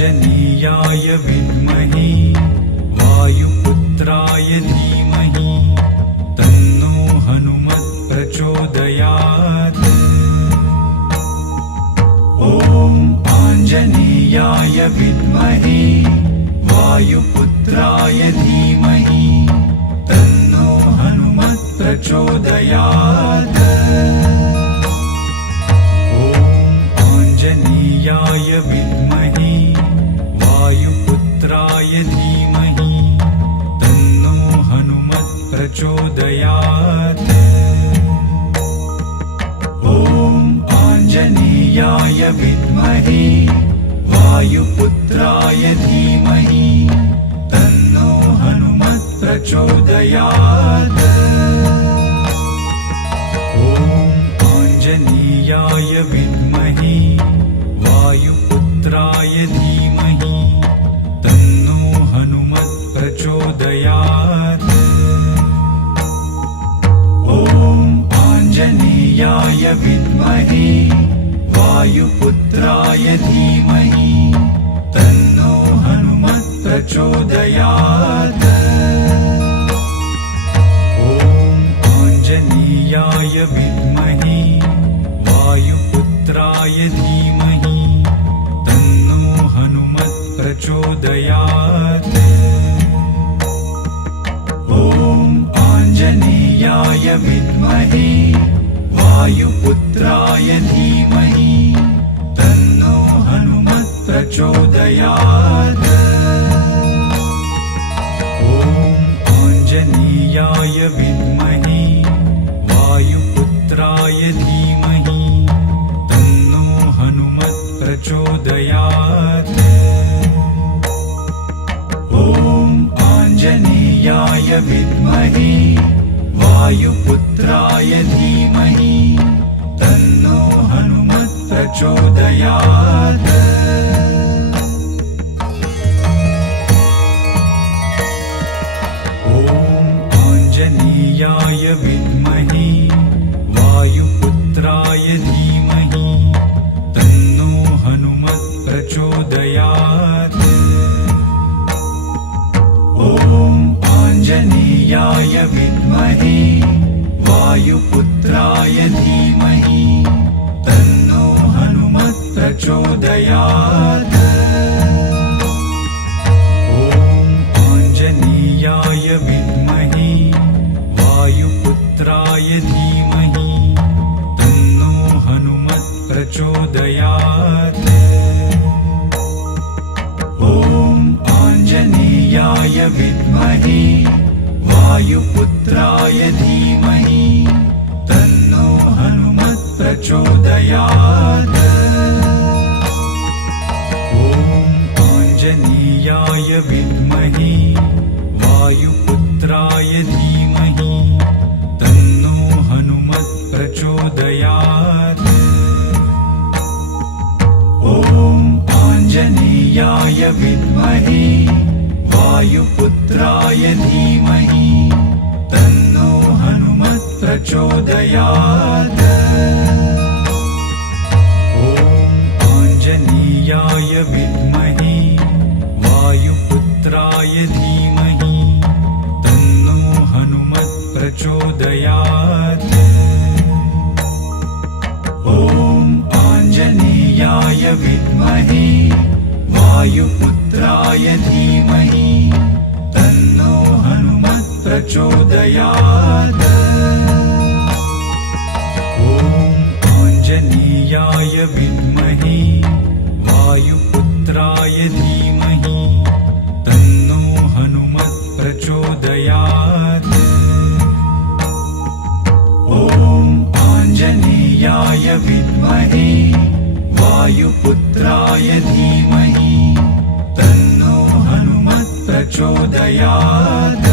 आञ्जनेयाय विद्महे वायुपुत्राय धीमहि तन्नो हनुमत् प्रचोदयात्। ॐ आञ्जनेयाय विद्महे वायुपुत्राय धीमहि तन्नो हनुमत् प्रचोदयात्। आञ्जनेयाय विद्महे वायुपुत्राय धीमहि तन्नो हनुमत् प्रचोदयात्। ॐ आञ्जनेयाय विद्महे वायुपुत्राय धीमहि तन्नो हनुमत् प्रचोदयात्। आञ्जनेयाय विद्महे वायुपुत्राय धीमहि तन्नो हनुमत् प्रचोदयात्। ॐ आञ्जनेयाय विद्महे वायुपुत्राय धीमहि तन्नो हनुमत् प्रचोदयात्। आञ्जनेयाय विद्महे वायुपुत्राय धीमहि तन्नो हनुमत् प्रचोदयात्। आञ्जनेयाय विद्महे वायुपुत्राय धीमहि तन्नो हनुमत् प्रचोदयात्। आञ्जनेयाय विद्महे वायुपुत्राय धीमहि तन्नो हनुमत् प्रचोदयात्। आञ्जनेयाय विद्महे वायुपुत्राय धीमहि तन्नो हनुमत् प्रचोदयात्। आञ्जनेयाय विद्महे वायुपुत्राय धीमहि तन्नो हनुमत् प्रचोदयात्। आञ्जनेयाय विद्महे वायुपुत्राय धीमहि तन्नो हनुमत् प्रचोदयात्। आञ्जनेयाय विद्महे वायुपुत्राय धीमहि तन्नो हनुमत् प्रचोदयात्। आञ्जनेयाय विद्महे वायुपुत्राय धीमहि तन्नो हनुमत् प्रचोदयात्। आञ्जनेयाय विद्महे वायुपुत्राय धीमहि तन्नो हनुमत् प्रचोदयात्। आञ्जनेयाय विद्महे वायुपुत्राय धीमहि तन्नो हनुमत् प्रचोदयात्। आञ्जनेयाय विद्महे वायुपुत्राय धीमहि तन्नो हनुमत् प्रचोदयात्। आञ्जनेयाय विद्महे वायुपुत्राय धीमहि तन्नो हनुमत् प्रचोदयात्। आञ्जनेयाय विद्महे वायुपुत्राय धीमहि तन्नो हनुमत् प्रचोदयात्। आञ्जनेयाय विद्महे वायुपुत्राय धीमहि तन्नो हनुमत् प्रचोदयात्।